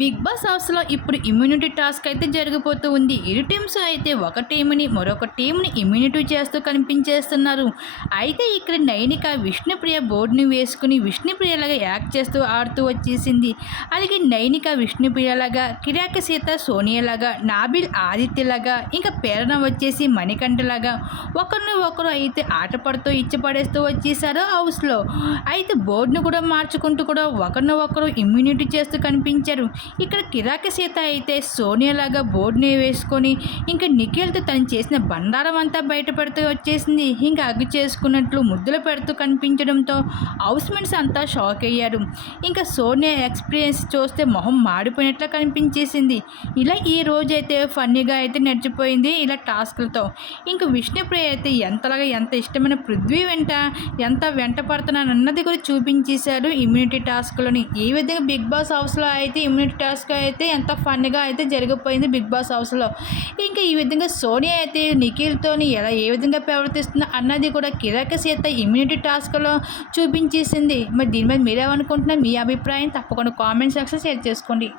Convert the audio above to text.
Big boss హౌస్లో ఇప్పుడు immunity task అయితే జరిగిపోతూ ఉంది. ఇరు టీమ్స్ అయితే ఒక టీంని మరొక టీంని ఇమ్యూనిటీ చేస్తూ కనిపించేస్తున్నారు. అయితే ఇక్కడ నైనిక విష్ణుప్రియ బోర్డుని వేసుకుని విష్ణుప్రియలాగా యాక్ట్ చేస్తూ ఆడుతూ వచ్చేసింది. అలాగే నైనిక విష్ణుప్రియలాగా కిరాక సీత సోనియాలాగా నాబిల్ ఆదిత్యలాగా ఇంకా ప్రేరణ వచ్చేసి మణికంఠలాగా ఒకరిని ఒకరు అయితే ఆట పడుతూ ఇచ్చిపడేస్తూ వచ్చేసారు హౌస్లో. అయితే బోర్డును కూడా మార్చుకుంటూ కూడా ఒకరిని ఒకరు ఇమ్యూనిటీ చేస్తూ కనిపించారు. ఇక్కడ కిరాక సీత అయితే సోనియాలాగా బోర్డుని వేసుకొని ఇంకా నిఖిల్తో తను చేసిన బండారం అంతా బయటపడుతూ వచ్చేసింది. ఇంకా అగ్గు చేసుకున్నట్లు ముద్దులు పెడుతూ కనిపించడంతో హౌస్మెంట్స్ అంతా షాక్ అయ్యారు ఇంకా సోనియా ఎక్స్పీరియన్స్ చూస్తే మొహం మాడిపోయినట్లు కనిపించేసింది. ఇలా ఈ రోజు అయితే ఫన్నీగా అయితే నడిచిపోయింది ఇలా టాస్క్లతో. ఇంకా విష్ణుప్రియ అయితే ఎంతలాగా ఎంత ఇష్టమైన పృథ్వీ వెంట ఎంత వెంట పడుతున్నానన్నది కూడా చూపించేశారు ఇమ్యూనిటీ టాస్క్లోని. ఏ విధంగా బిగ్ బాస్ హౌస్లో అయితే ఇమ్యూనిటీ టాస్క్ అయితే ఎంత ఫన్గా అయితే జరిగిపోయింది బిగ్ బాస్ హౌస్లో. ఇంకా ఈ విధంగా సోనియా అయితే నిఖిల్తోని ఎలా ఏ విధంగా ప్రవర్తిస్తుందో అన్నది కూడా కిరాక సీత ఇమ్యూనిటీ టాస్క్లో చూపించేసింది. మరి దీని మీద మీరేమనుకుంటున్నారు? మీ అభిప్రాయం తప్పకుండా కామెంట్ సెక్షన్ షేర్ చేసుకోండి.